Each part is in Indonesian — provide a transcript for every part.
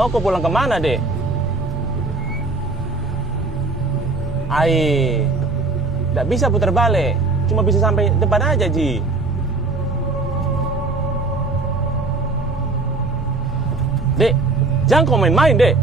Mau kau pulang kemana, Dek? Ai, tidak bisa putar balik. Cuma bisa sampai depan aja, Ji. Dek, jangan kau main-main, Dek.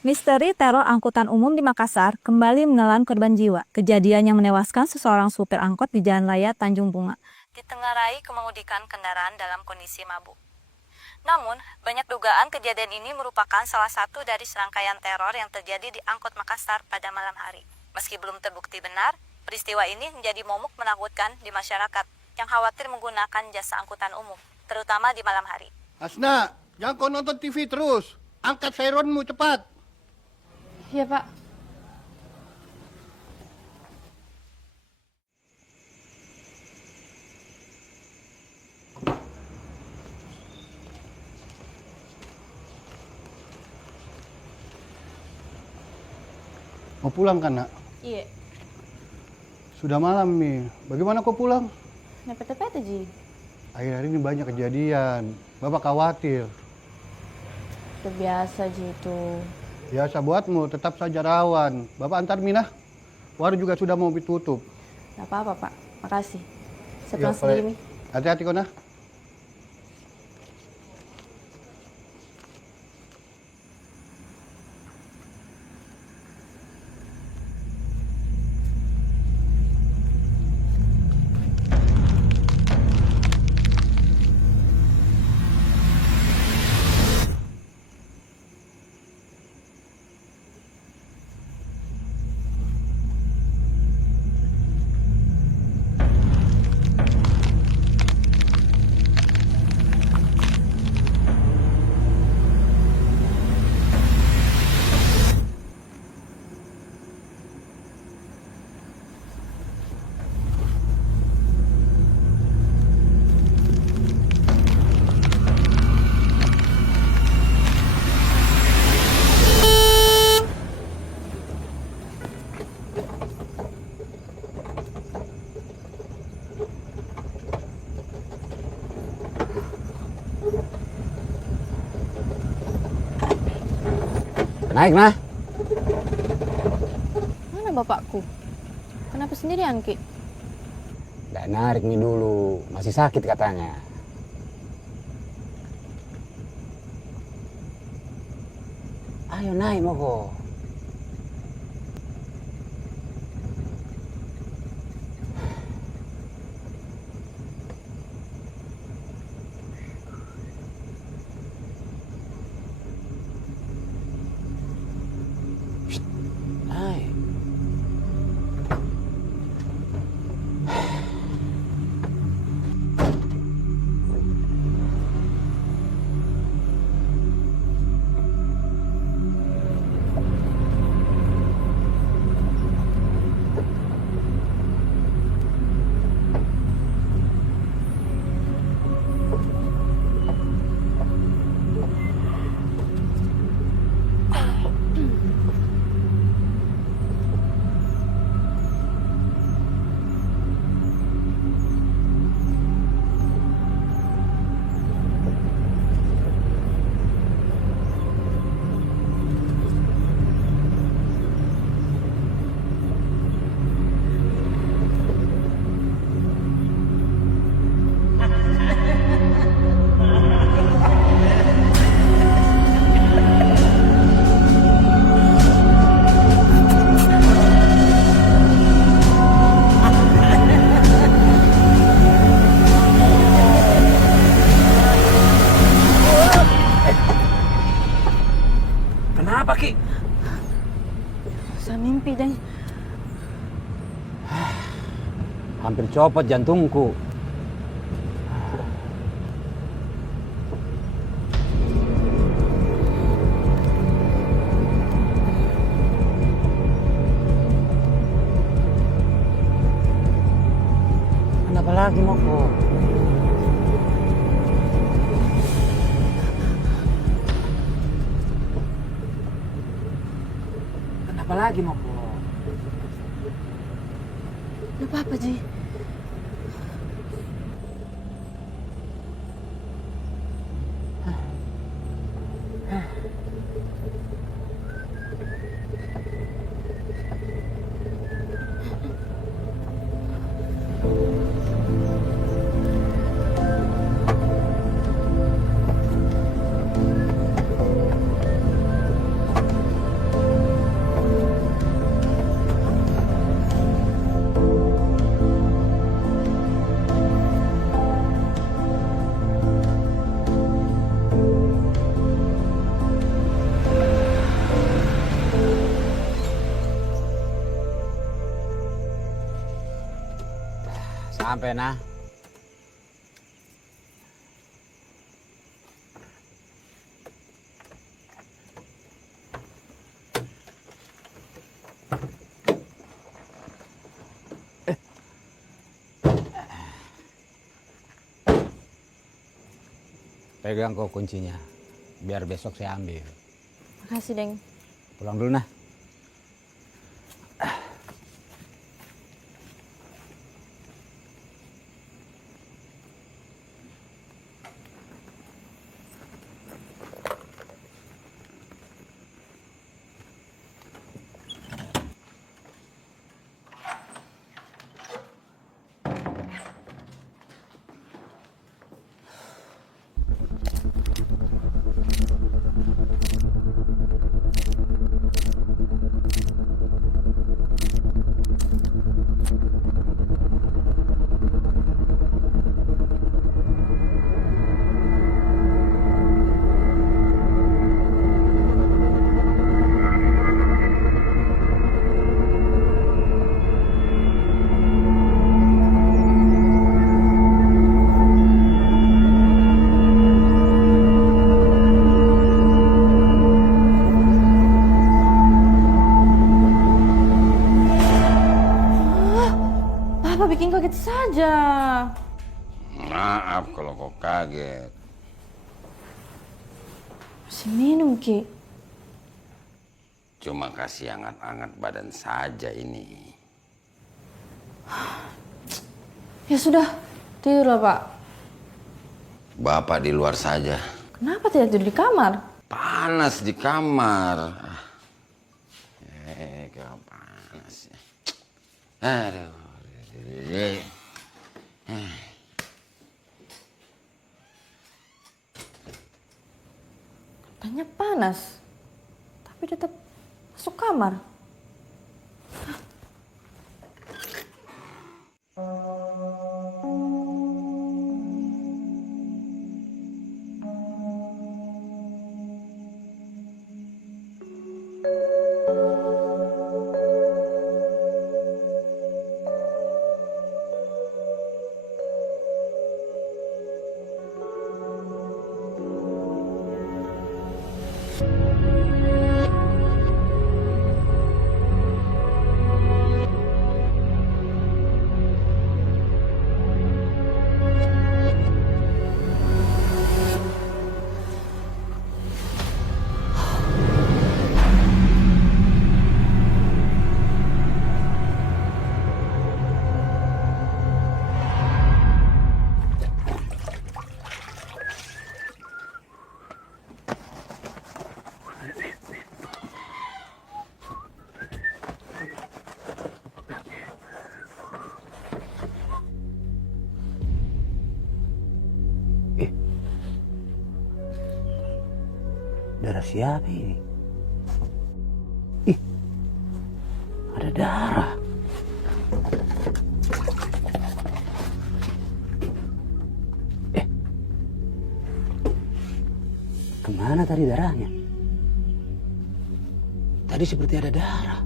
Misteri teror angkutan umum di Makassar kembali menelan korban jiwa. Kejadian yang menewaskan seseorang supir angkot di Jalan Raya Tanjung Bunga ditengarai kemengemudikan kendaraan dalam kondisi mabuk. Namun, banyak dugaan kejadian ini merupakan salah satu dari serangkaian teror yang terjadi di angkot Makassar pada malam hari. Meski belum terbukti benar, peristiwa ini menjadi momok menakutkan di masyarakat yang khawatir menggunakan jasa angkutan umum, terutama di malam hari. Asna, jangan kau nonton TV terus. Angkat sirenmu cepat. Iya, Pak. Mau pulang kan, Nak? Iya. Sudah malam nih. Bagaimana kau pulang? Nepet-nepet aja. Akhir-akhir ini banyak kejadian. Bapak khawatir. Udah biasa gitu. Biasa buatmu, tetap saja rawan. Bapak antar Minah. Warung juga sudah mau ditutup. Gak apa-apa, Pak. Makasih. Saya Iya, pulang sendiri, Mi. Hati-hati kau, Nah. Naik, Nah. Mana bapakku? Kenapa sendirian, Ki? Nggak narik nih dulu, masih sakit katanya. Ayo naik, Moko. Hampir copot jantungku. Kenapa lagi Moko? Kenapa lagi Moko? Gak apa-apa, Ji. Sampai nah. Pegang kok kuncinya, biar besok saya ambil. Makasih, Deng. Pulang dulu nah. Papa bikin kaget saja. Maaf kalau kau kaget. Masih minum, Ki. Cuma kasih hangat-hangat badan saja ini. Ya sudah, tidurlah, Pak. Bapak di luar saja. Kenapa tidak tidur di kamar? Panas di kamar. Kau panas. Aduh. Katanya panas, tapi tetap masuk kamar. Darah siapa ini? Ih, ada darah. Kemana tadi darahnya? Tadi seperti ada darah.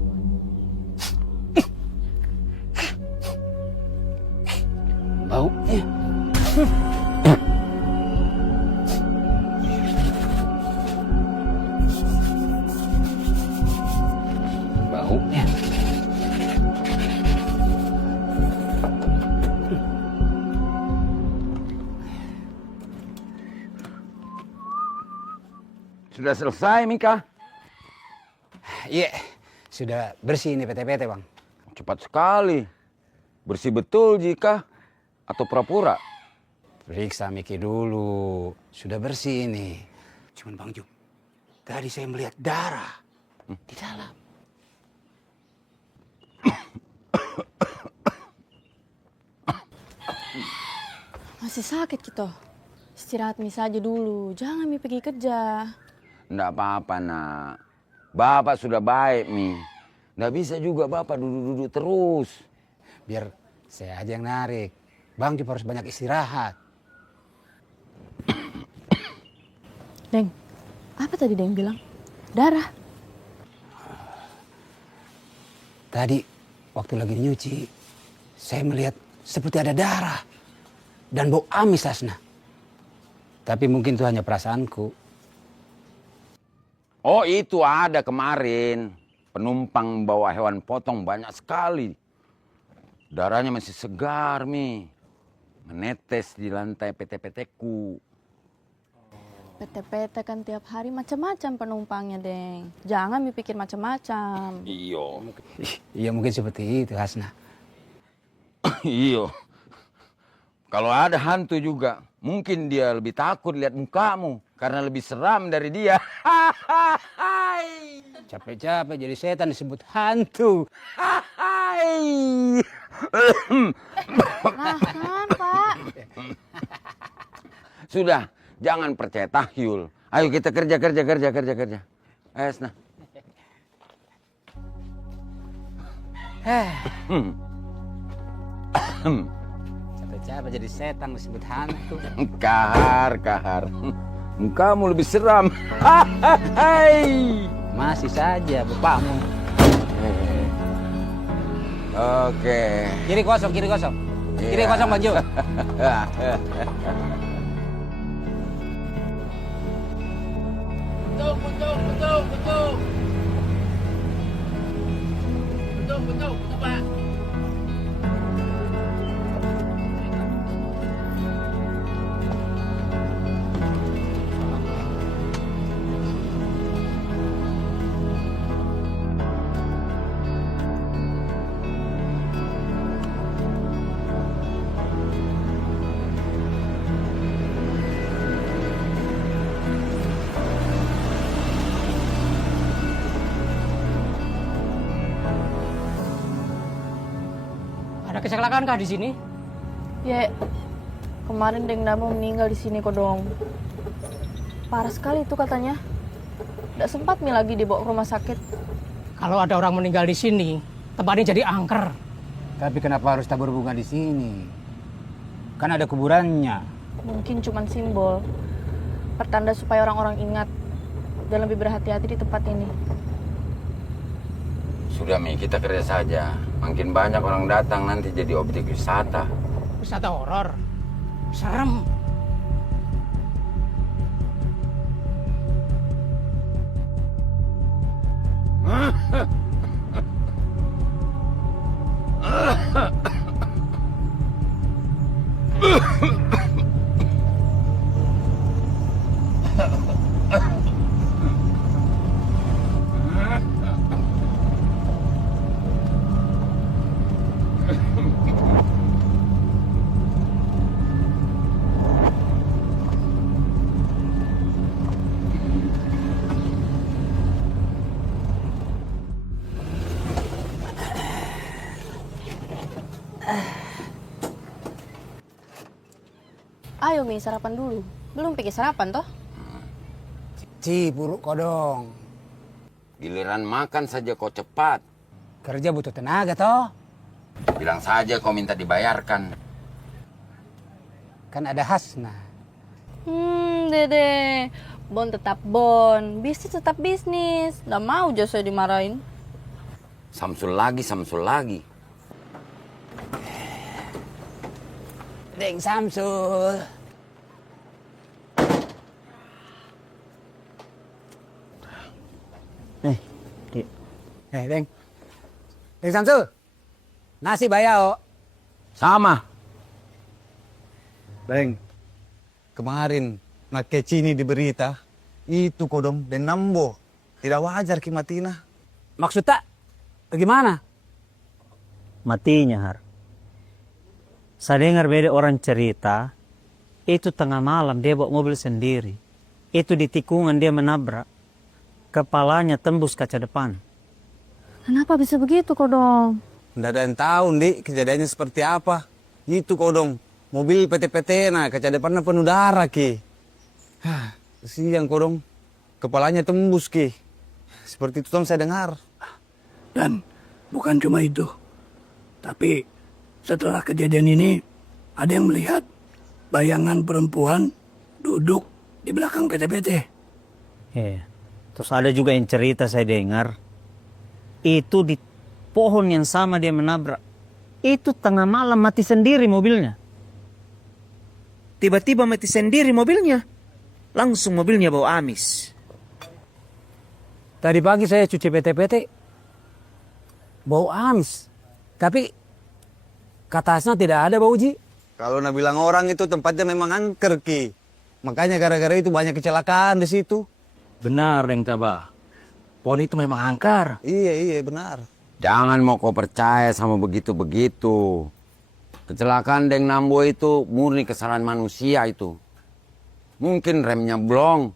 Sudah selesai, Mika? Iya, sudah bersih ini PT-PT, Bang. Cepat sekali. Bersih betul jika atau pura-pura? Periksa Miki dulu. Sudah bersih ini. Cuman Bang Jum, tadi saya melihat darah di dalam. Masih sakit gitu. Istirahat Mi saja dulu. Jangan Mi pergi kerja. Nggak apa-apa, nak. Bapak sudah baik, Mi. Nggak bisa juga Bapak duduk-duduk terus. Biar saya aja yang narik. Bang Jum harus banyak istirahat. Deng, apa tadi Deng bilang? Darah. Tadi waktu lagi nyuci, saya melihat seperti ada darah dan bau amis, Hasna. Tapi mungkin itu hanya perasaanku. Oh, itu ada kemarin. Penumpang bawa hewan potong banyak sekali. Darahnya masih segar, Mi. Menetes di lantai PT-PT-ku. PT-PT kan tiap hari macam-macam penumpangnya, Deng. Jangan Mi pikir macam-macam. Iyo. Iya mungkin seperti itu, Hasna. Iyo. Kalau ada hantu juga, mungkin dia lebih takut lihat mukamu. Karena lebih seram dari dia. Capek-capek jadi setan disebut hantu. Nah kan, Pak. Sudah, jangan percaya tahyul. Ayo kita kerja. Ayo, Hasna. Capek-capek jadi setan disebut hantu. Kahar. Kamu lebih seram. Masih saja bapakmu. Oke. Kiri kosong. Kiri Iya. kosong, Bang Jum. Betul, Pak. Ada kecelakaan kah di sini? Ya, kemarin Deng Damo meninggal di sini kok dong. Parah sekali itu katanya. Nggak sempat Mi lagi dibawa ke rumah sakit. Kalau ada orang meninggal di sini, tempatnya jadi angker. Tapi kenapa harus tabur bunga di sini? Kan ada kuburannya. Mungkin cuma simbol. Pertanda supaya orang-orang ingat dan lebih berhati-hati di tempat ini. Sudah, Mi, kita kerja saja. Makin banyak orang datang nanti jadi objek wisata. Wisata horor. Serem. Ayo Mi, sarapan dulu. Belum pikir sarapan toh? Buruk kodong. Giliran makan saja kau cepat. Kerja butuh tenaga toh. Bilang saja kau minta dibayarkan. Kan ada Hasna. Dede. Bon tetap bon. Bisnis tetap bisnis. Nggak mau aja saya dimarahin. Samsul lagi. Deng Samsul. Deng. Deng Samsul. Nasi bayao. Sama. Deng, kemarin Mak Keci ini di berita Itu kodong, dan nambo. Tidak wajar ki matina. Maksud tak? Bagaimana? Matinya, Har. Saya dengar beda orang cerita, itu tengah malam dia bawa mobil sendiri. Itu di tikungan dia menabrak. Kepalanya tembus kaca depan. Kenapa bisa begitu, Kodong? Tidak ada yang tahu, Dik, kejadiannya seperti apa. Itu kodong, mobil PT-PT, nah kaca depannya penuh darah, ki. Kesian kodong, kepalanya tembus, ki. Seperti itu saya dengar. Dan bukan cuma itu. Tapi setelah kejadian ini, ada yang melihat bayangan perempuan duduk di belakang PT-PT. Iya. Terus ada juga yang cerita saya dengar, itu di pohon yang sama dia menabrak. Itu tengah malam mati sendiri mobilnya. Tiba-tiba mati sendiri mobilnya. Langsung mobilnya bau amis. Tadi pagi saya cuci PT-PT, bau amis. Tapi katasnya tidak ada bau, Ji. Kalau nak bilang orang itu tempatnya memang angker, ki. Makanya gara-gara itu banyak kecelakaan di situ. Benar, Deng Taba. Pohon itu memang angker. Iya, benar. Jangan mau kau percaya sama begitu-begitu. Kecelakaan Deng Nambo itu murni kesalahan manusia itu. Mungkin remnya blong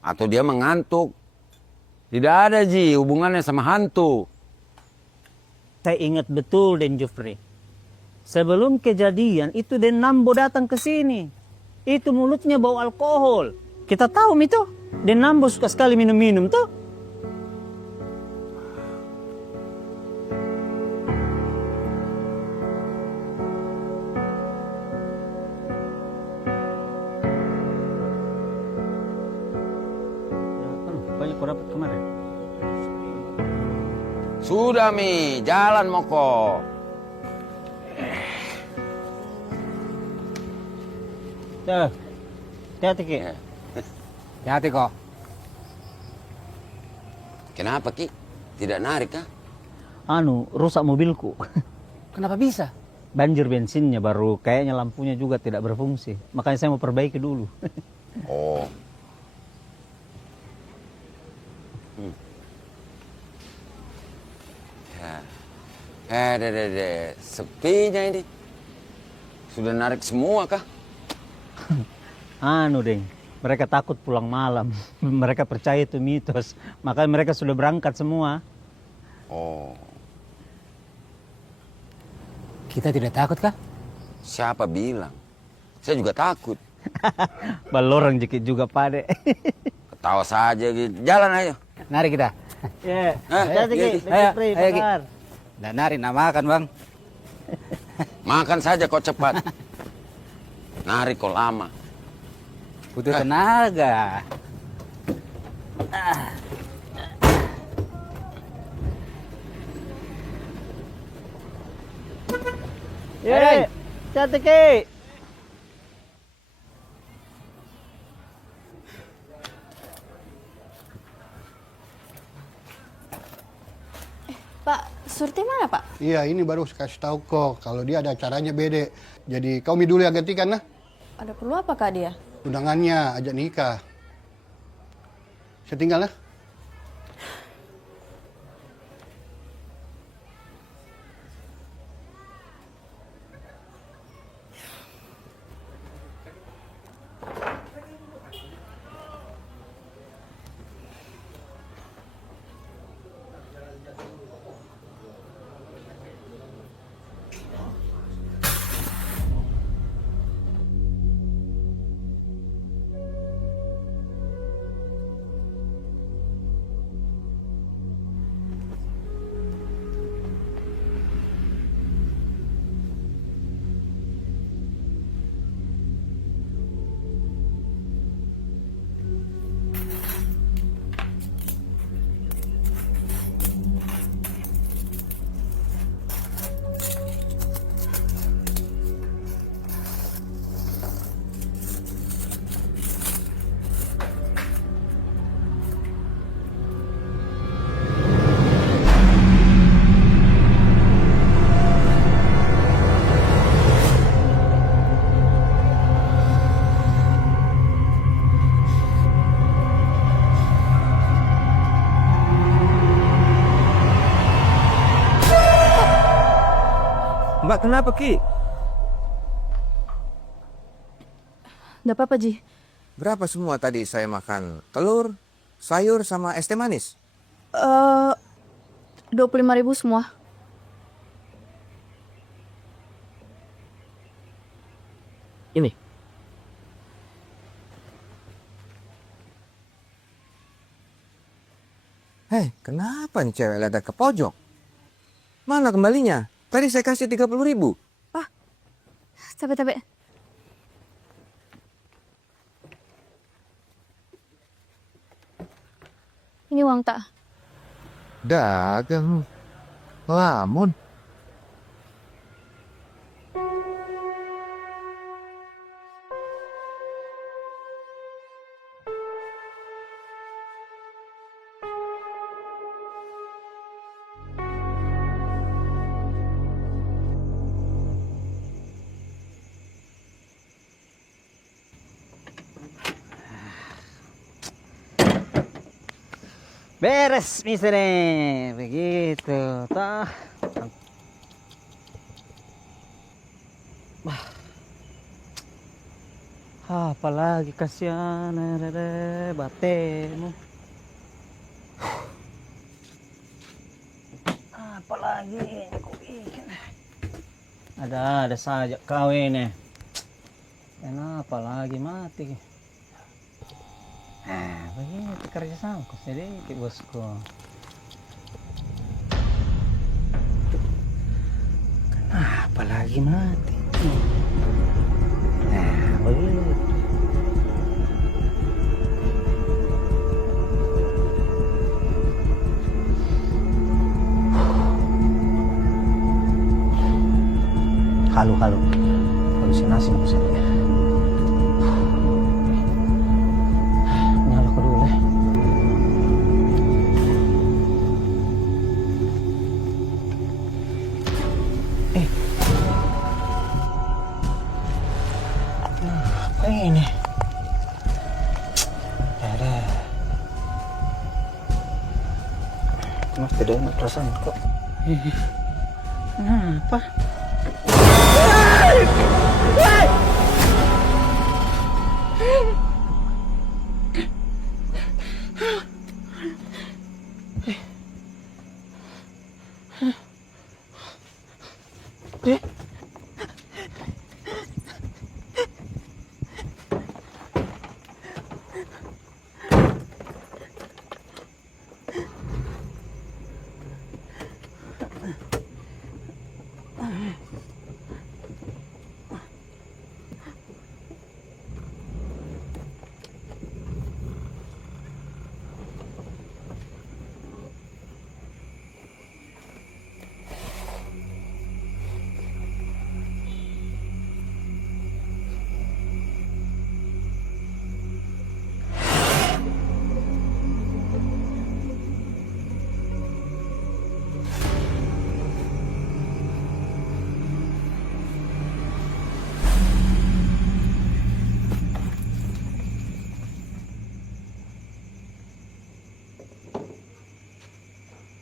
atau dia mengantuk. Tidak ada, Ji, hubungannya sama hantu. Saya ingat betul Den Jufri. Sebelum kejadian itu Den Nambo datang ke sini. Itu mulutnya bau alkohol. Kita tahu itu. Den Nambo suka sekali minum-minum tuh. Banyak kau dapat kemarin. Sudah, Mi. Jalan, Moko. Tuh. Hati-hati, Ki. Hati-hati kok. Kenapa, Ki? Tidak narik, kah? Rusak mobilku. Kenapa bisa? Banjir bensinnya baru, kayaknya lampunya juga tidak berfungsi. Makanya saya mau perbaiki dulu. Oh. Deh. Sepinya ini. Sudah narik semua, kah? Deng. Mereka takut pulang malam. Mereka percaya itu mitos. Makanya mereka sudah berangkat semua. Oh. Kita tidak takut kah? Siapa bilang? Saya juga takut. Balorang jekit juga, Pade. Ketawa saja gitu. Jalan ayo. Nari kita. Ya, Hati-hati, Ki. Ayo, Ki. Dan nari, nak makan, Bang. Makan saja kau cepat. Narik kau lama. Butuh tenaga. Ye, cantik, Ki. Pak, Surti mana, Pak? Iya, ini baru kasih tahu kok. Kalau dia ada acaranya beda. Jadi kau dulu yang gantikan, nah. Ada perlu apa, Kak, dia? Undangannya, ajak nikah. Saya tinggal, nah. Mbak kenapa Ki? Nggak apa-apa, Ji. Berapa semua tadi saya makan? Telur, sayur, sama es teh manis? 25.000 semua. Ini. Hei, kenapa nih cewek ada ke pojok? Mana kembalinya? Tadi saya kasih 30.000. Capek-capek. Ini uang tak? Dagang. Lamun. Beres, mister. Begitu, toh. Apalagi kasihan, batemu. Apalagi kau bikin. Ada saja kau ini. Kenapa lagi mati? Begitu kerja sangkut sedikit bosku. Kenapa lagi mati? Begitu. Halo. Halusinasi maksudnya. Nyala ko dulu ya. Apa ini? Ada. Mas tidak enak perasaan kok. Kenapa?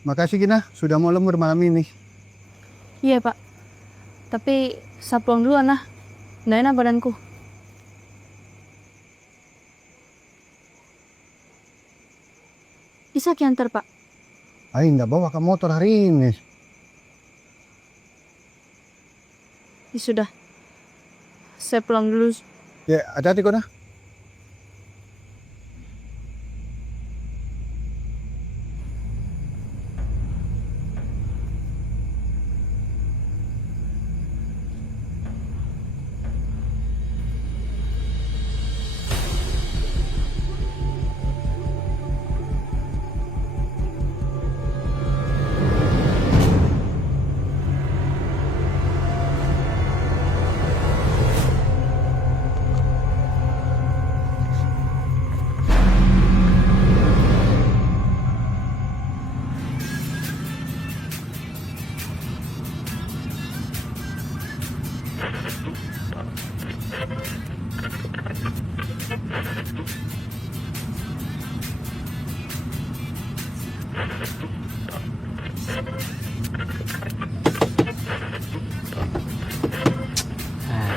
Makasih Gina, sudah mau lembur malam ini. Iya, Pak. Tapi saya pulang dulu, nah. Nggak enak badanku. Bisa kiantar, Pak? Ayo nggak bawa ke motor hari ini. Ya sudah. Saya pulang dulu. Ya, hati-hati kok nah.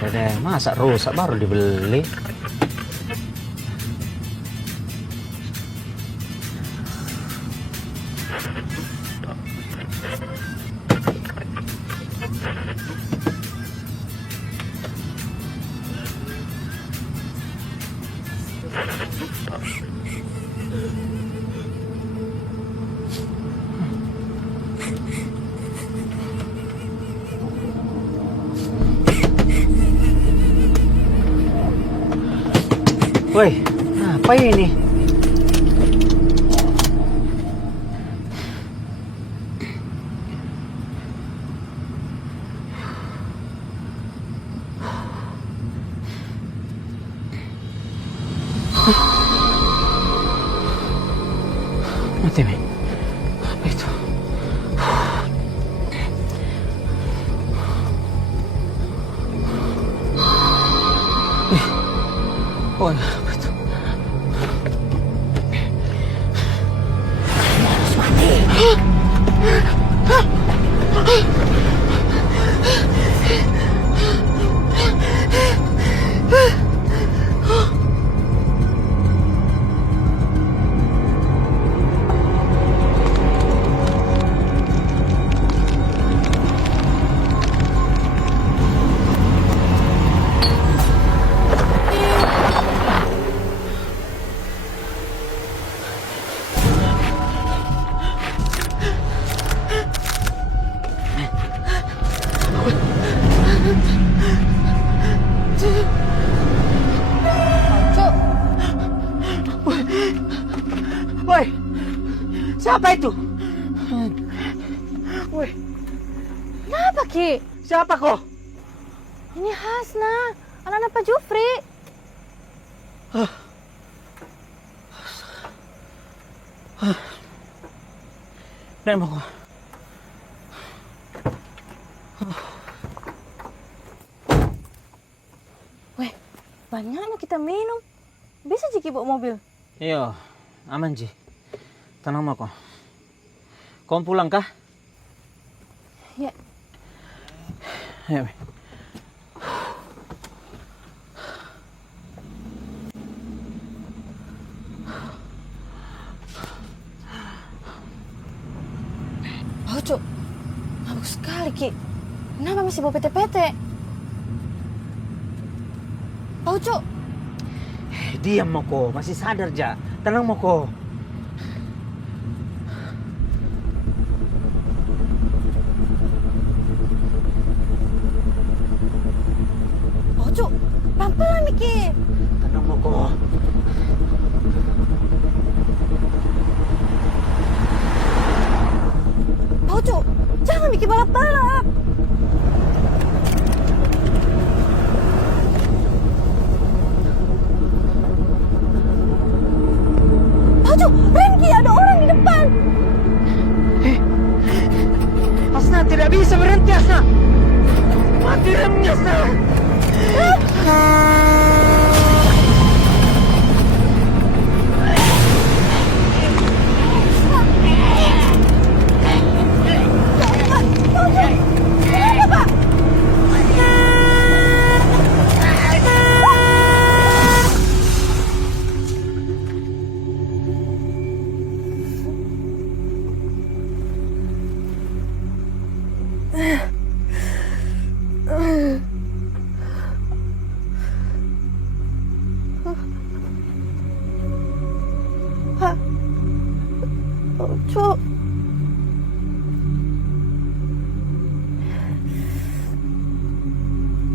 deh, masa rusak baru dibeli? Woi, apa ini? Mati, men. Apa itu? Oh, apa itu? Harus mati. Woi, siapa itu? Woi, Kenapa, Ki? siapa kau? Ini Hasna, anak-anak Pak Jufri. Nek mau kau? Weh, banyaknya kita minum. Bisa Jiki bawa mobil? Iya, aman Ji. Tenang mau kau. Kau pulang kah? Ya. Ya, weh. Oh, Cuk. Mabuk sekali, Ki. Kenapa masih bawa PT-PT? Oh, Cuk. Diam Moko, masih sadar ja. Tenang Moko. Oh, Cuk. Pelan-pelan, Miki. Tenang Moko. Oh, Cuk. Jangan Miki balap-balap. Oh, Cuk. Renki, ada orang di depan. Hasna tidak bisa berhenti, Hasna. Mati remnya, Hasna. Oh, Cuk.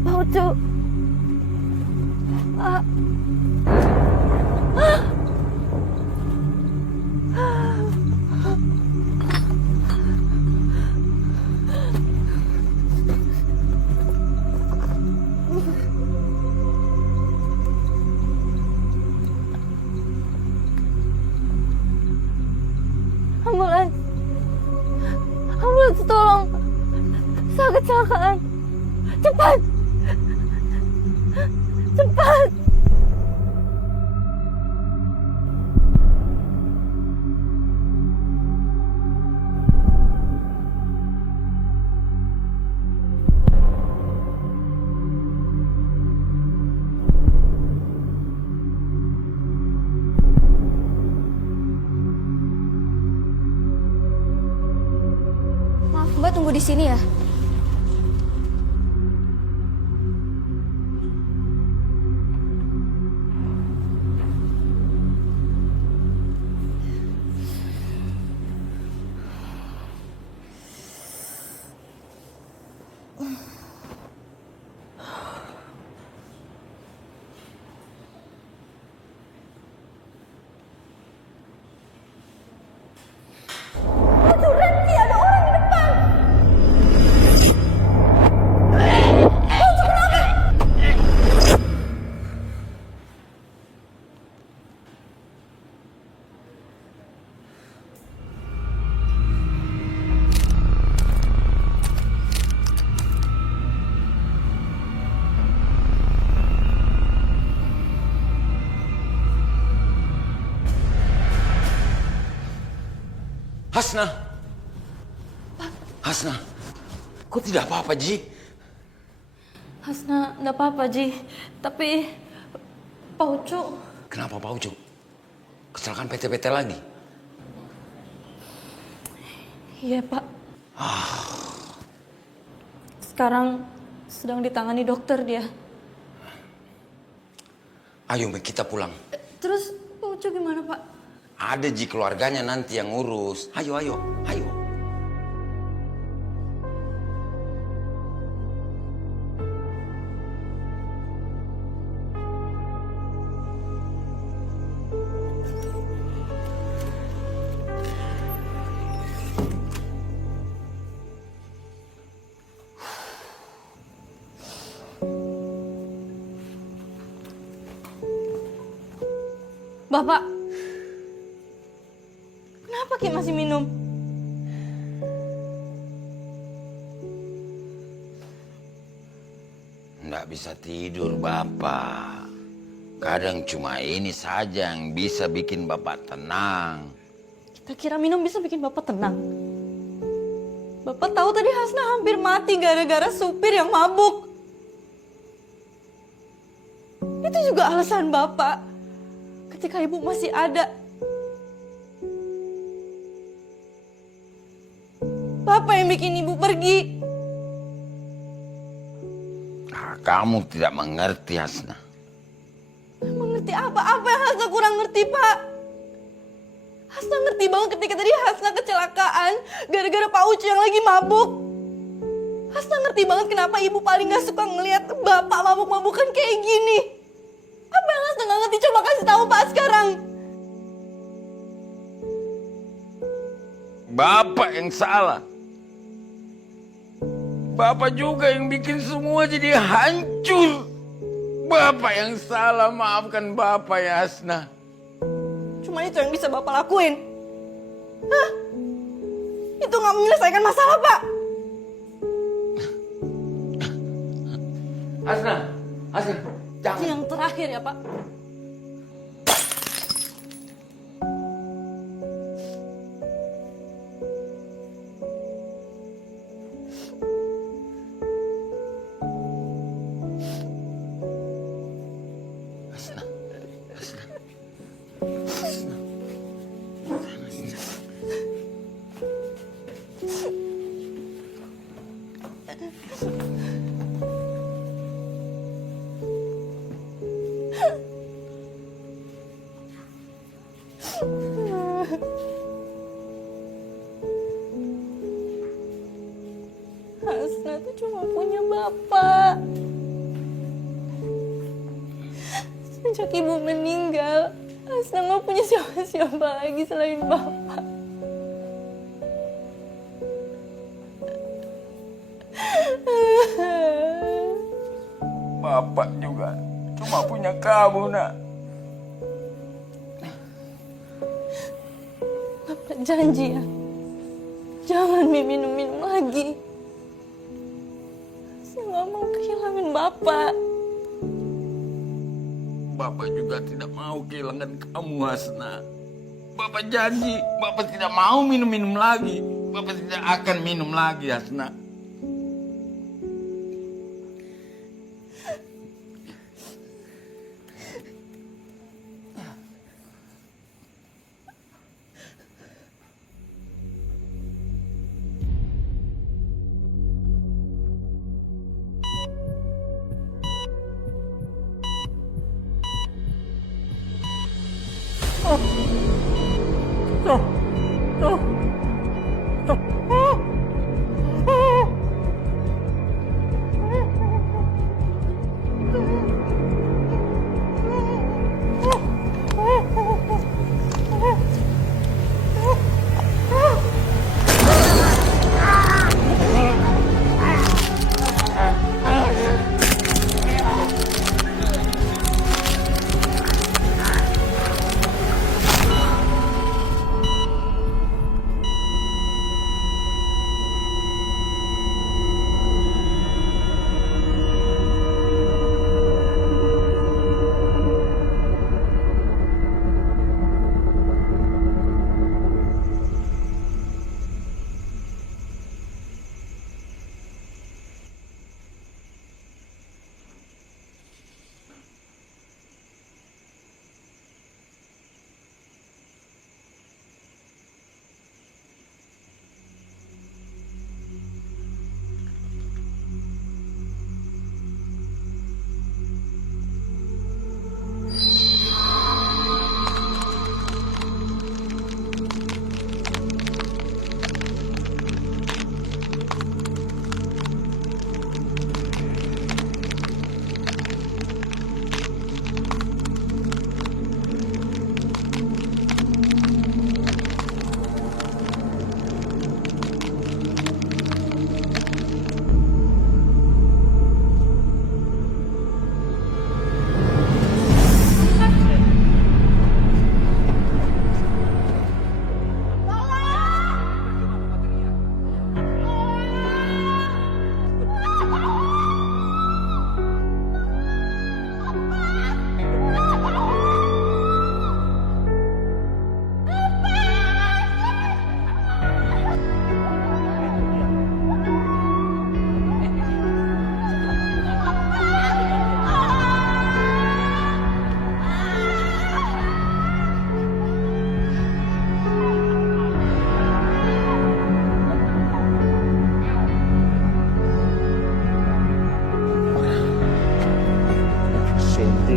Oh, Cuk. Ah. Ambulans. Ambulans, tolong. Saya kecelakaan. Cepat. Cepat. di sini ya? Hasna! Hasna, kok tidak apa-apa, Ji? Hasna, nggak apa-apa, Ji. Tapi Pak Ucu. Kenapa Pak Ucu? Kecelakaan PT-PT lagi? Iya, Pak. Sekarang sedang ditangani dokter dia. Ayo, kita pulang. Terus Pak Ucu gimana, Pak? Ada Ji, keluarganya nanti yang ngurus. Ayo, ayo, ayo. Bapak, kenapa Ki masih minum? Nggak bisa tidur, Bapak. Kadang cuma ini saja yang bisa bikin Bapak tenang. Kita kira minum bisa bikin Bapak tenang. Bapak tahu tadi Hasna hampir mati gara-gara supir yang mabuk. Itu juga alasan Bapak. Ketika ibu masih ada. Bapak yang bikin ibu pergi. Kamu tidak mengerti, Hasna. Mengerti apa? Apa yang Hasna kurang ngerti, Pak? Hasna ngerti banget ketika tadi Hasna kecelakaan gara-gara Pak Ucu yang lagi mabuk. Hasna ngerti banget kenapa ibu paling gak suka ngelihat bapak mabuk-mabukan kayak gini. Apa yang Hasna gak ngerti? Coba kasih tahu Pak sekarang. Bapak yang salah. Bapak juga yang bikin semua jadi hancur. Bapak yang salah, maafkan Bapak ya, Hasna. Cuma itu yang bisa Bapak lakuin. Hah? Itu gak menyelesaikan masalah, Pak. Hasna, Hasna, jangan. Yang terakhir ya, Pak. Hasna tuh cuma punya bapak. Sejak ibu meninggal, Hasna gak punya siapa-siapa lagi selain bapak. Bapak juga cuma punya kamu, Nak. Bapak janji ya, jangan minum-minum lagi. Saya gak mau kehilangan Bapak. Bapak juga tidak mau kehilangan kamu, Hasna. Bapak janji, Bapak tidak mau minum-minum lagi. Bapak tidak akan minum lagi, Hasna.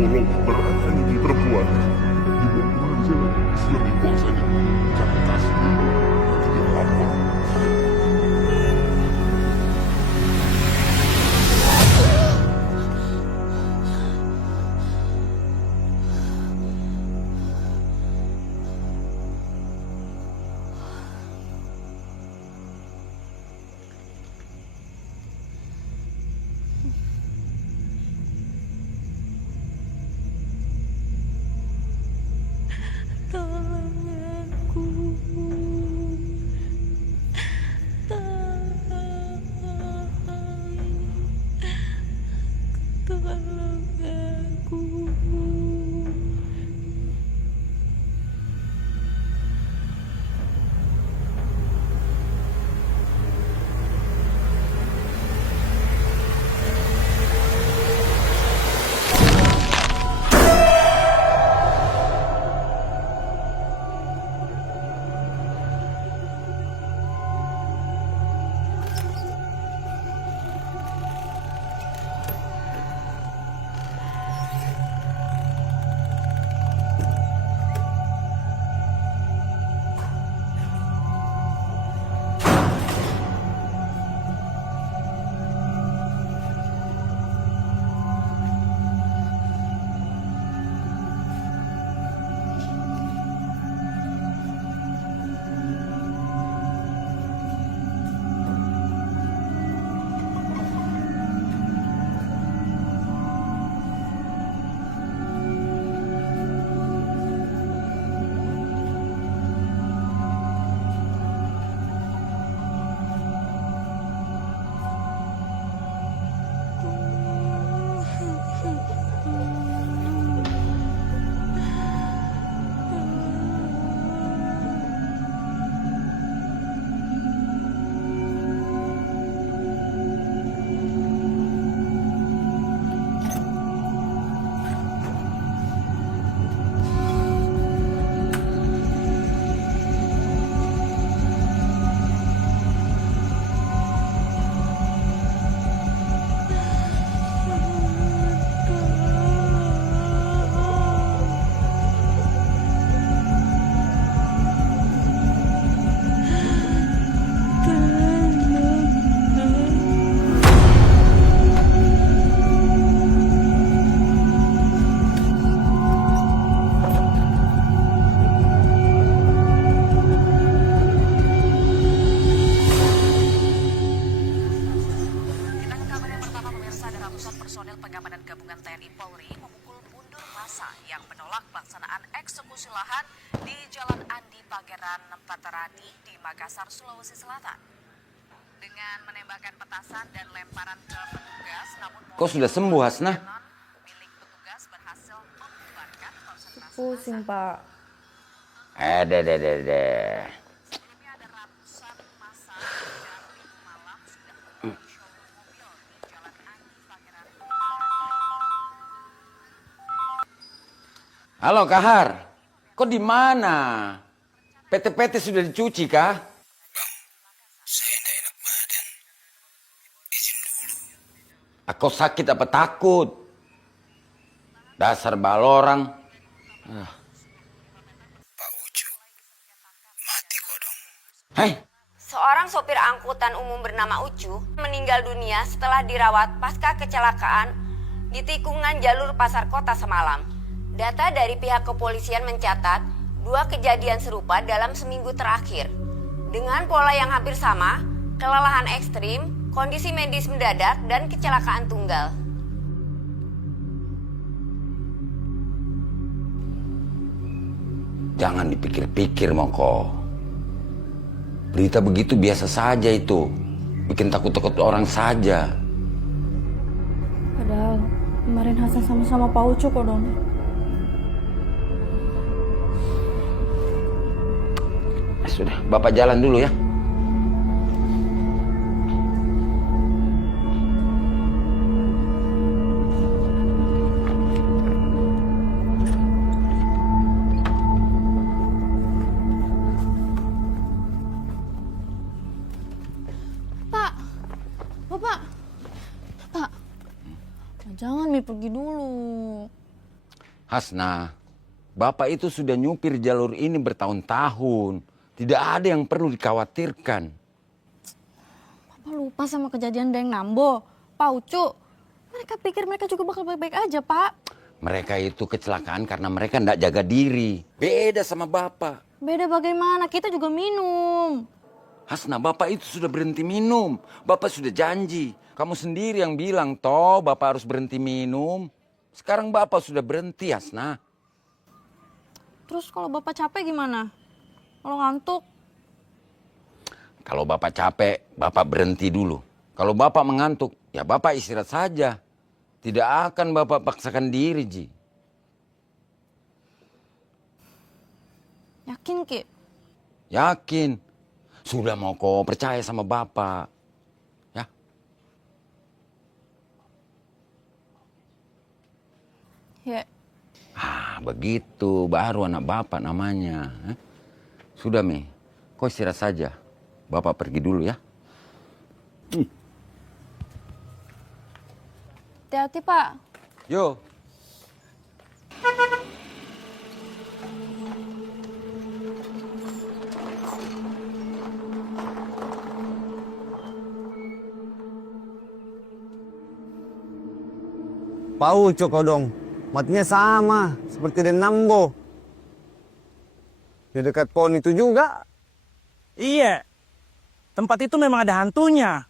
tolong berani ini perempuan. Dibawa pulang saja, sudah dibuang saja. Jangan kasih dia, nanti dia lapor. eksekusi lahan di Jalan Andi Pangeran Patarani di Makassar, Sulawesi Selatan. Dengan menembakkan petasan dan lemparan ke petugas, namun Kok sudah sembuh, Hasna? milik petugas berhasil membubarkan konsentrasi. Pusing, Pak. Deh. Sebelumnya ada ratusan massa sejak Minggu malam sudah memenuhi showroom mobil di Jalan Andi Pangeran. Halo, Kahar. Kok di mana? PT-PT sudah dicuci, kah? Saya tidak enak badan. Izin dulu. Aku sakit apa takut? Dasar balorang. Pak Ucu, mati kok dong. Hei, Seorang sopir angkutan umum bernama Ucu meninggal dunia setelah dirawat pasca kecelakaan di tikungan jalur Pasar Kota semalam. Data dari pihak kepolisian mencatat 2 kejadian serupa dalam seminggu terakhir. Dengan pola yang hampir sama, kelelahan ekstrim, kondisi medis mendadak, dan kecelakaan tunggal. jangan dipikir-pikir, Moko. Berita begitu biasa saja itu. Bikin takut-takut orang saja. Padahal kemarin Hasan sama-sama Pak Ucu kok, Don. Sudah, Bapak jalan dulu ya. Pak, Bapak, Pak, jangan Mi pergi dulu. Hasna, Bapak itu sudah nyupir jalur ini bertahun-tahun. Tidak ada yang perlu dikhawatirkan. Papa lupa sama kejadian Deng Nambo, Pak Ucu. Mereka pikir mereka juga bakal baik-baik aja, Pak. Mereka itu kecelakaan karena mereka tidak jaga diri. Beda sama Bapak. Beda bagaimana? Kita juga minum. Hasna, Bapak itu sudah berhenti minum. Bapak sudah janji. Kamu sendiri yang bilang, toh Bapak harus berhenti minum. Sekarang Bapak sudah berhenti, Hasna. Terus kalau Bapak capek gimana? Kalau ngantuk? Kalau Bapak capek, Bapak berhenti dulu. Kalau Bapak mengantuk, ya Bapak istirahat saja. Tidak akan Bapak paksakan diri, Ji. Yakin, Ki? Yakin. Sudah mau kau percaya sama Bapak. Ya. Ya. Begitu, baru anak Bapak namanya. Sudah, Mi. Kau istirahat saja. Bapak pergi dulu ya. Hati-hati, Pak. Yo. Pau Cokodong, matinya sama seperti Den Nambo. Di dekat pohon itu juga. Iya, tempat itu memang ada hantunya.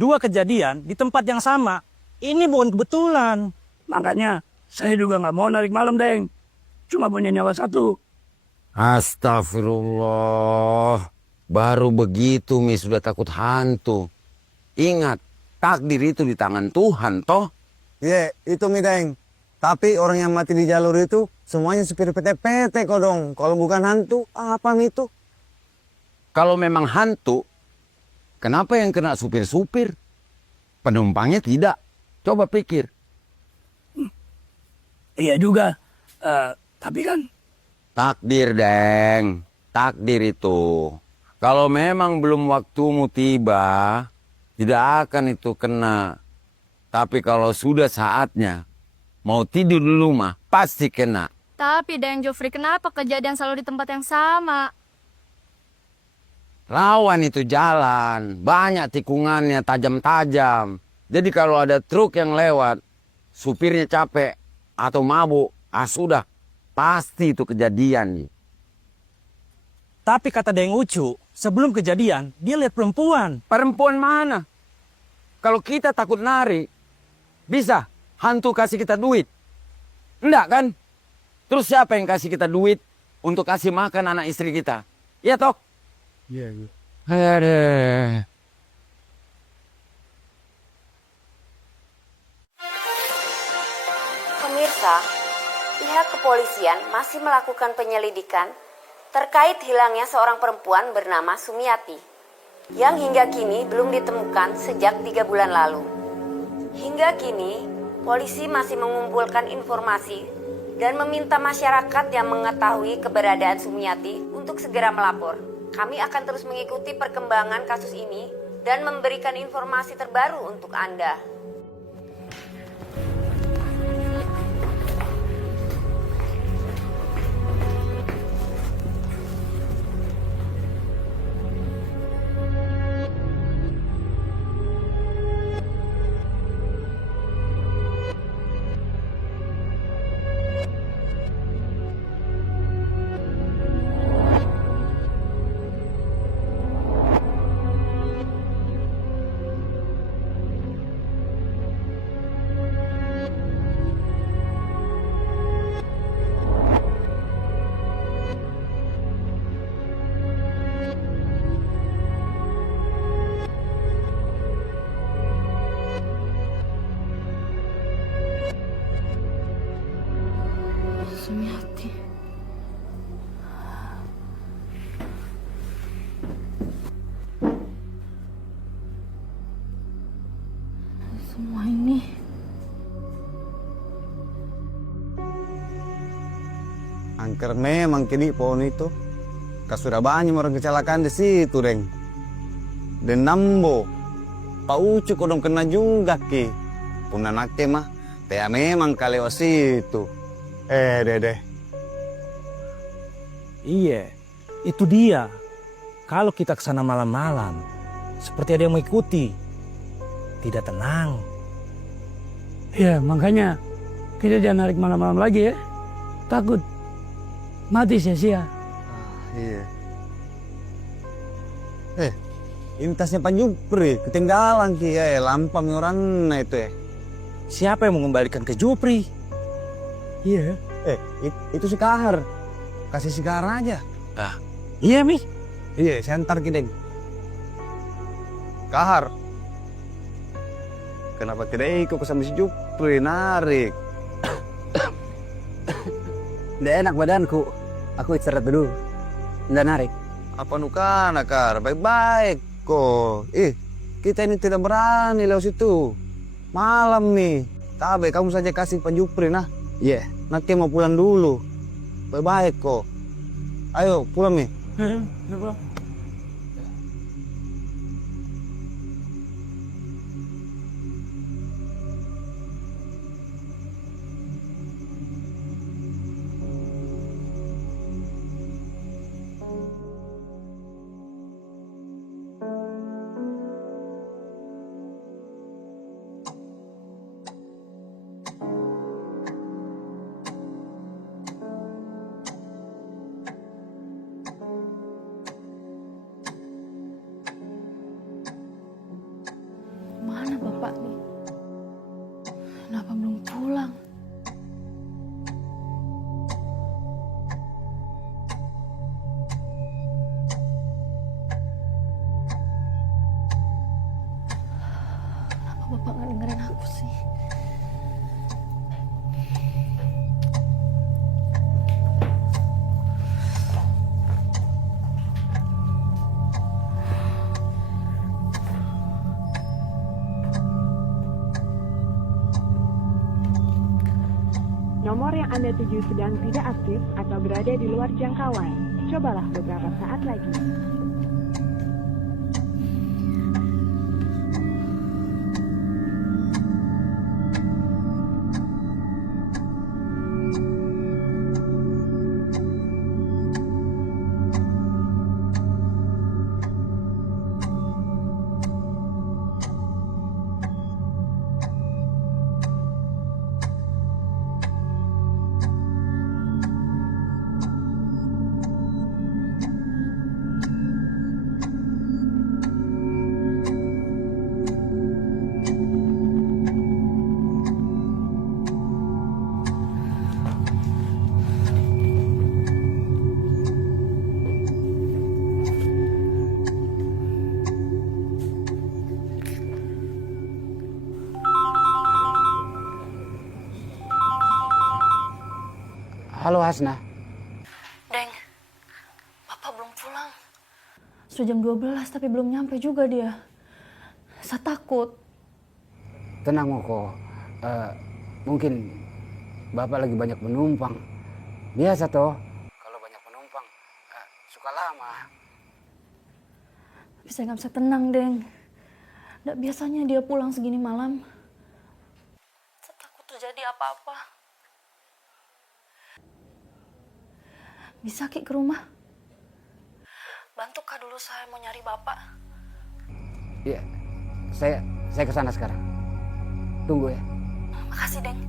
2 kejadian di tempat yang sama. Ini bukan kebetulan. Makanya saya juga nggak mau narik malam, Deng. Cuma punya nyawa 1. Astagfirullah. Baru begitu, Mi, sudah takut hantu. Ingat, takdir itu di tangan Tuhan, toh? Iya, itu Mi, Deng. Tapi orang yang mati di jalur itu semuanya supir PT-PT kok dong. Kalau bukan hantu, apa Mi itu? Kalau memang hantu, kenapa yang kena supir-supir? Penumpangnya tidak. Coba pikir. Iya juga. Tapi kan... Takdir, Deng. Takdir itu. Kalau memang belum waktumu tiba, tidak akan itu kena. Tapi kalau sudah saatnya, mau tidur dulu mah, pasti kena. Tapi Deng Jofri, kenapa kejadian selalu di tempat yang sama? Rawan itu jalan, banyak tikungannya tajam-tajam. Jadi kalau ada truk yang lewat, supirnya capek atau mabuk, sudah, pasti itu kejadian. Tapi kata Deng Ucu, sebelum kejadian, dia lihat perempuan. Perempuan mana? Kalau kita takut nari, bisa hantu kasih kita duit? Enggak kan? Terus siapa yang kasih kita duit untuk kasih makan anak istri kita? Iya toh? Iya. Aduh. Pemirsa, pihak kepolisian masih melakukan penyelidikan terkait hilangnya seorang perempuan bernama Sumiati yang hingga kini belum ditemukan sejak 3 bulan lalu. Hingga kini, polisi masih mengumpulkan informasi dan meminta masyarakat yang mengetahui keberadaan Sumiati untuk segera melapor. Kami akan terus mengikuti perkembangan kasus ini dan memberikan informasi terbaru untuk Anda. Sumiati. Semua ini Angker memang kini pohon itu. Sudah banyak orang kecelakaan di situ, Deng. Den Nambo. Pak Ucu kodong kena juga, Ki. Puna nake mah, teh memang kalewas itu. Dede. Iya, itu dia. Kalau kita ke sana malam-malam, seperti ada yang mengikuti. Tidak tenang. Ya, makanya kita jangan narik malam-malam lagi ya. Takut mati sia-sia. Iya. Ini tasnya Panjupri, ketinggalan Ki. Lampam orang itu ya. Siapa yang mau mengembalikan ke Jupri? Iya. Itu si Kahar. Kasih si Kahar aja. Iya, Mi. Iya, saya antar Ki, Deng. Kahar. Kenapa tidak ikut sama si Jupri, narik? Nggak enak badanku. Aku istirahat dulu. Nggak narik. Apa nukana, Kar? Baik-baik kok. Kita ini tidak berani lewat situ. Malam nih. Tabe, kamu saja kasih Panjupri, nah. Iya. Nanti mau pulang dulu. Baik-baik kok. Ayo, pulang nih. Mana bapak nih? Kenapa belum pulang? Kenapa bapak nggak dengerin aku sih? Nomor yang Anda tuju sedang tidak aktif atau berada di luar jangkauan. Cobalah beberapa saat lagi. Halo Hasna. Deng, bapak belum pulang. Sudah jam 12 tapi belum nyampe juga dia. Saya takut. Tenang Moko. Mungkin Bapak lagi banyak penumpang. Biasa toh. Kalau banyak penumpang suka lama. Tapi saya nggak bisa tenang, Deng. Nggak biasanya dia pulang segini malam. Saya takut terjadi apa-apa. Bisa Ki ke rumah? Bantu Kak dulu, saya mau nyari bapak. Iya, saya ke sana sekarang. Tunggu ya. Makasih, Deng.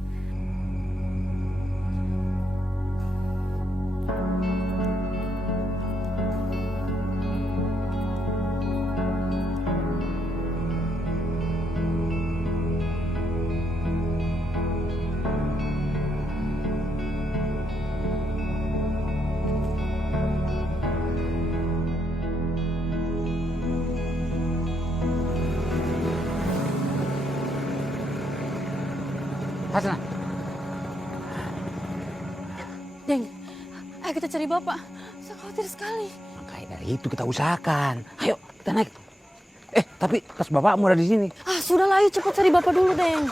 Hasna. Deng, ayo kita cari bapak. Saya khawatir sekali. Makanya dari itu kita usahakan. Ayo, kita naik. Tapi tas bapakmu ada di sini. Sudahlah, ayo cepat cari bapak dulu, Deng.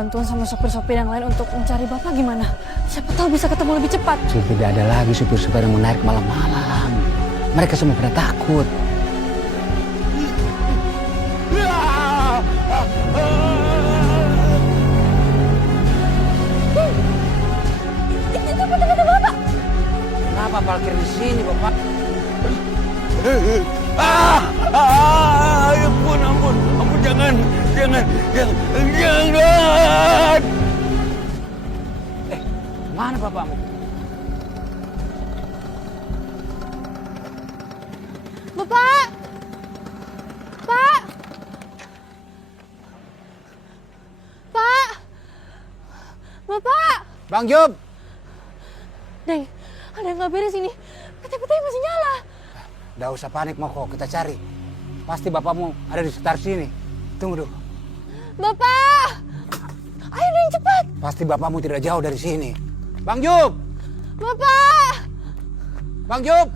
bantuan sama sopir-sopir yang lain untuk mencari Bapak gimana? Siapa tahu bisa ketemu lebih cepat. Sudah tidak ada lagi supir-supir yang menarik malam-malam. Mereka semua pada takut. Itu kata-kata Bapak. Kenapa parkir di sini, Bapak? Ampun, jangan. Mana bapakmu? Bapak! Pak! Pak! Bapak! Bang Job! Neng, ada yang nggak beres ini. PT-PT masih nyala. Nggak usah panik, Moko. Kita cari. Pasti bapakmu ada di sekitar sini. Tunggu dulu. Bapak! Ayo Neng, cepat! Pasti bapakmu tidak jauh dari sini. Bang Job! Bapak! Bang Job!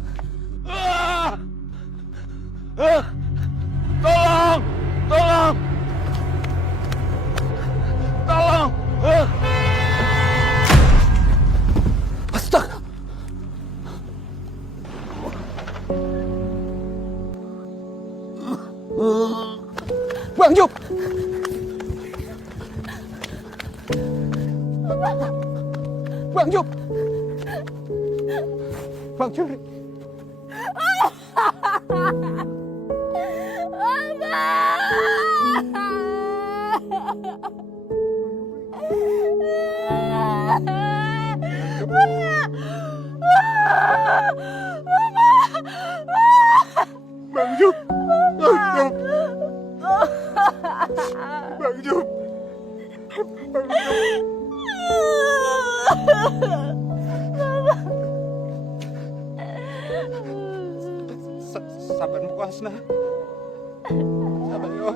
Tolong! Astaga! Bang Job! Bang Job! Bang Job! Bang Job! Sabar Mbok Hasna. Sabar yo.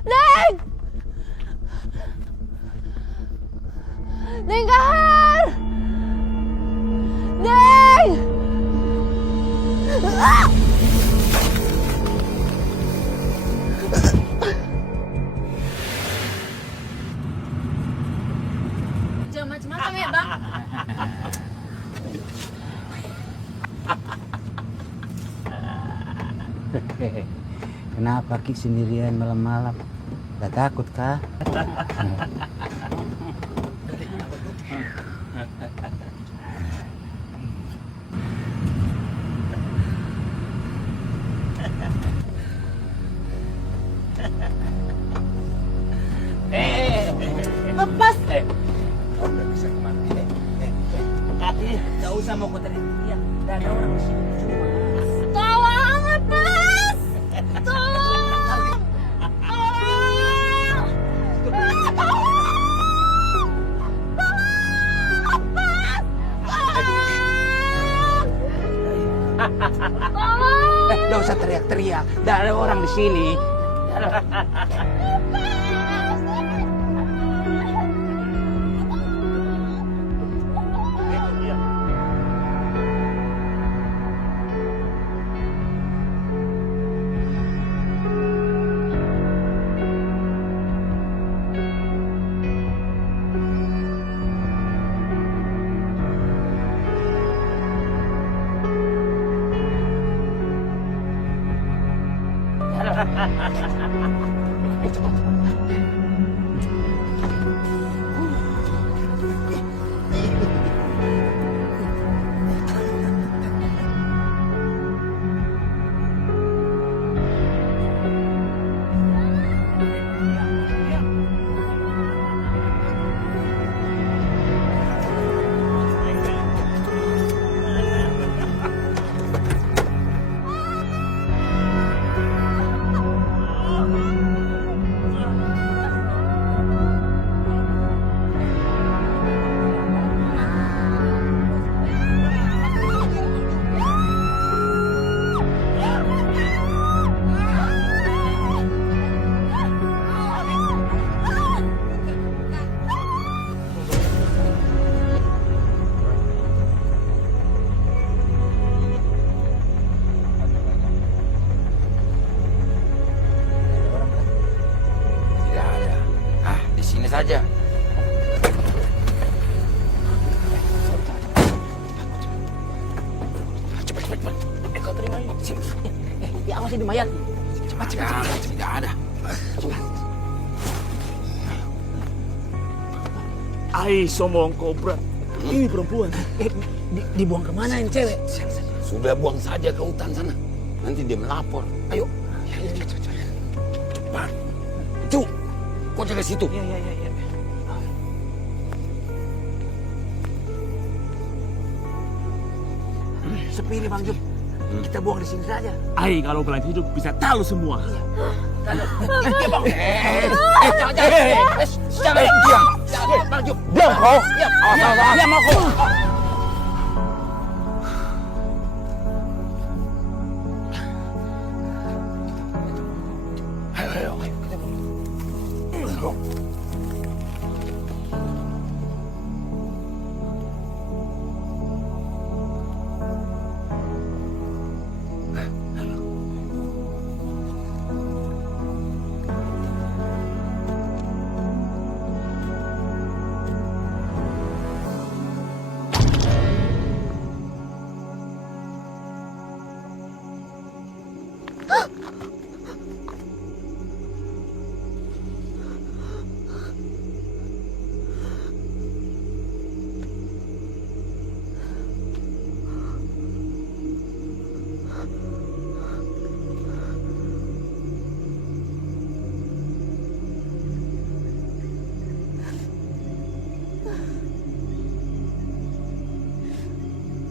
Neng! Neng Kahar! Neng! Jangan macam-macam ya, Bang. Kenapa Ki sendirian malam-malam? Gak takut kah? Lepas! Udah bisa kemana? Gak usah mau kau teriak. Gak ada orang di sini. Tolong, lepas! Tolong! Gak usah teriak-teriak. Gak ada orang di sini. saja. Cepat. Kau terima ini. Awas ini mayat. Cepat. Tidak ada. Ai, somong kobra. Ini perempuan. Dibuang kemana ini cewek? Sudah buang saja ke hutan sana. Nanti dia melapor. Ayo. Cepat. Cuk, kau jaga situ. Ya. Sepiri Bang Jum. Kita buang di sini saja. Ai, kalau kalian hidup bisa tahu semua. Jangan diam. Bang Jum. Diam kau. Diam aku.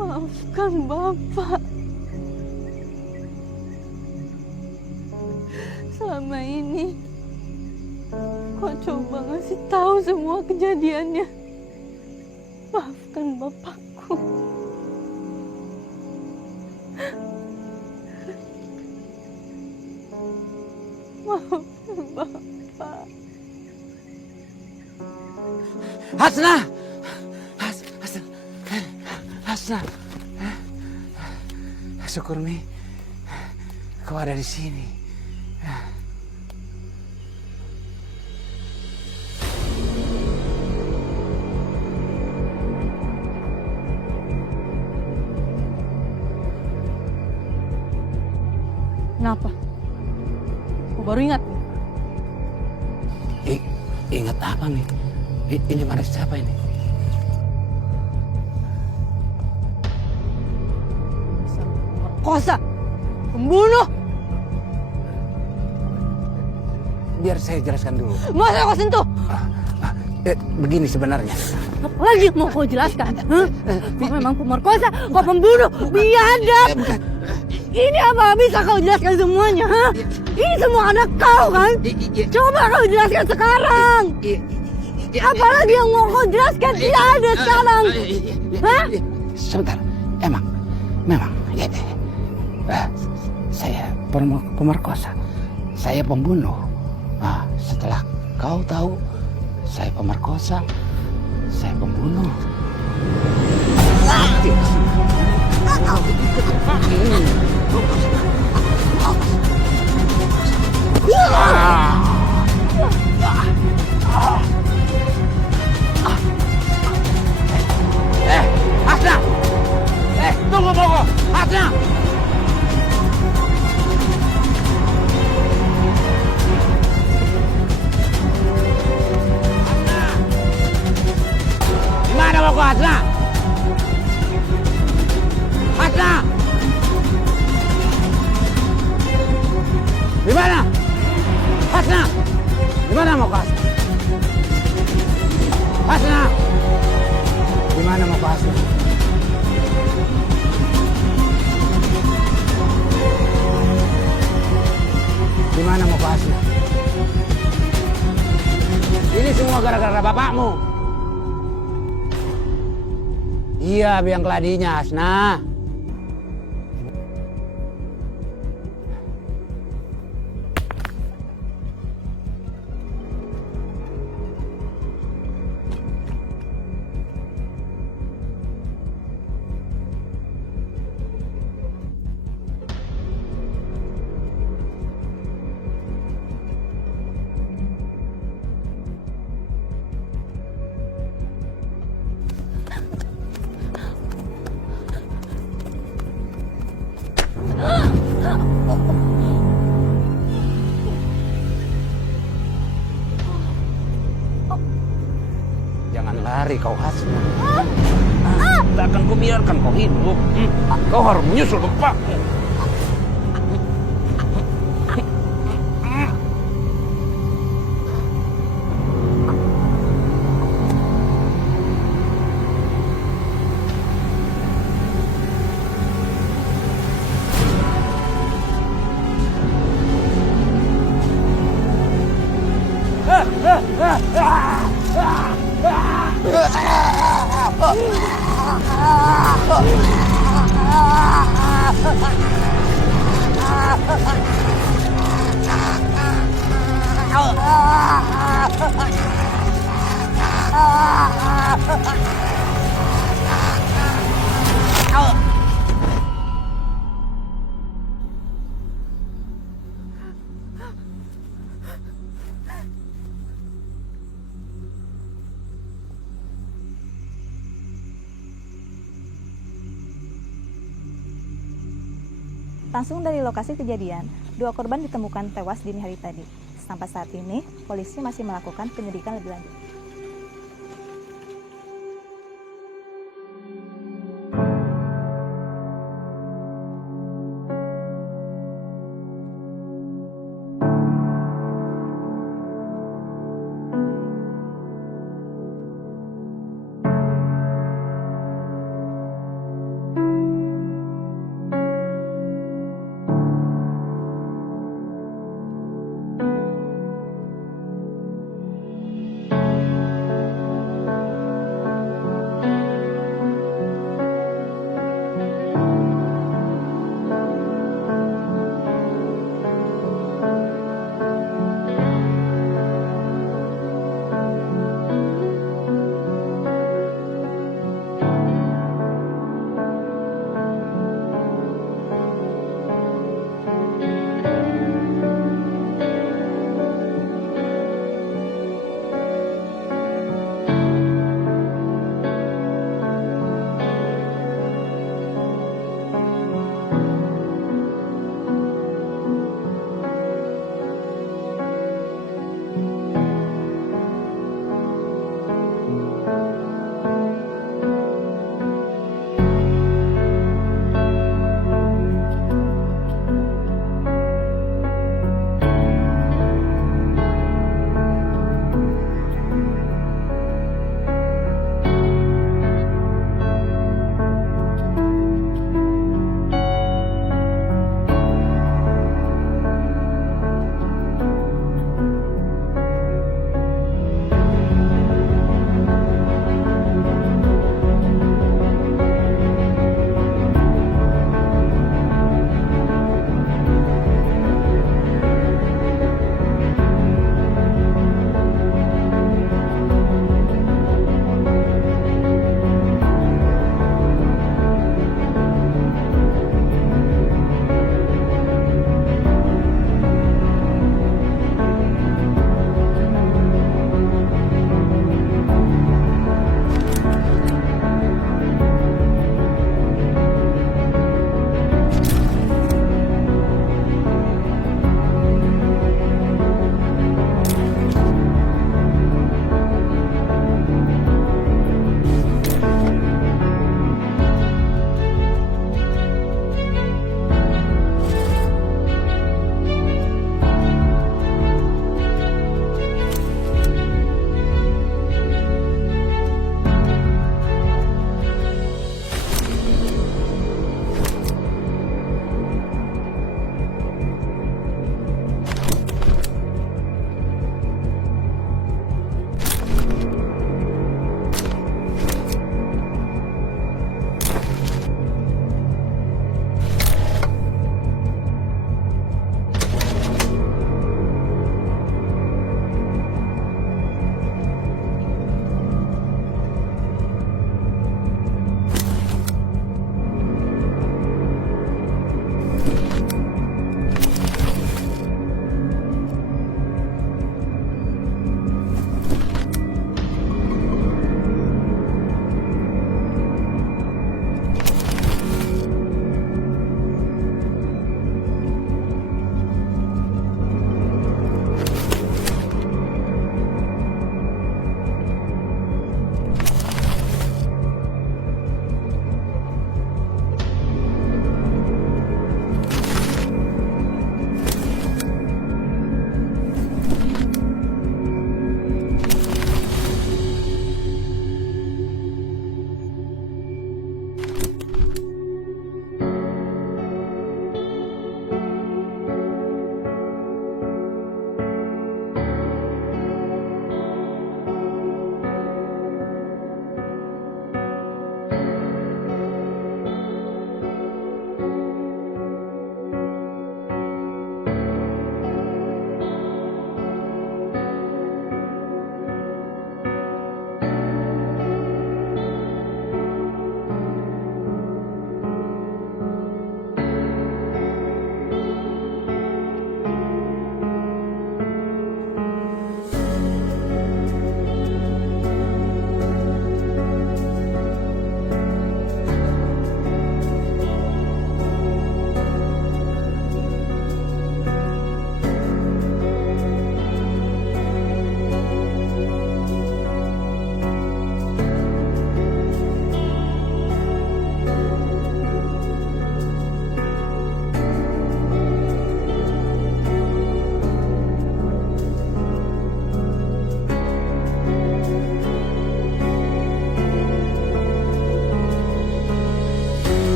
Maafkan Bapak. Selama ini kau coba ngasih tahu semua kejadiannya. Maafkan Bapakku. Maafkan Bapak. Hasna! Syukur Mi, kau ada di sini. Kenapa? Kau baru ingat? Ingat apa Mi? Ini mana siapa ini? Kosa, pembunuh. Biar saya jelaskan dulu. Masa kau sentuh? Begini sebenarnya. Apa lagi yang mau kau jelaskan? Kau memang pemerkosa, kau pembunuh, biadab. Ini apa bisa kau jelaskan semuanya? Ini semua anak kau kan? Coba kau jelaskan sekarang. Apalagi yang mau kau jelaskan? Tidak ada sekarang. Sebentar, memang. Saya pemerkosa, saya pembunuh. Setelah kau tahu saya pemerkosa, saya pembunuh. Hasna! Tunggu Bogo! Hasna! Gimana Bogo, Hasna? Hasna! Gimana? Hasna! Gimana mau Hasna? Hasna! Gimana mau Hasna? Gimana mau Hasna? Ini semua gara-gara bapakmu. Iya, biang keladinya, Hasna. lari kau Hasna. Tak akan kubiarkan kau hidup. Kau harus menyusul bapakmu. Langsung dari lokasi kejadian, 2 korban ditemukan tewas dini hari tadi. Sampai saat ini, polisi masih melakukan penyelidikan lebih lanjut.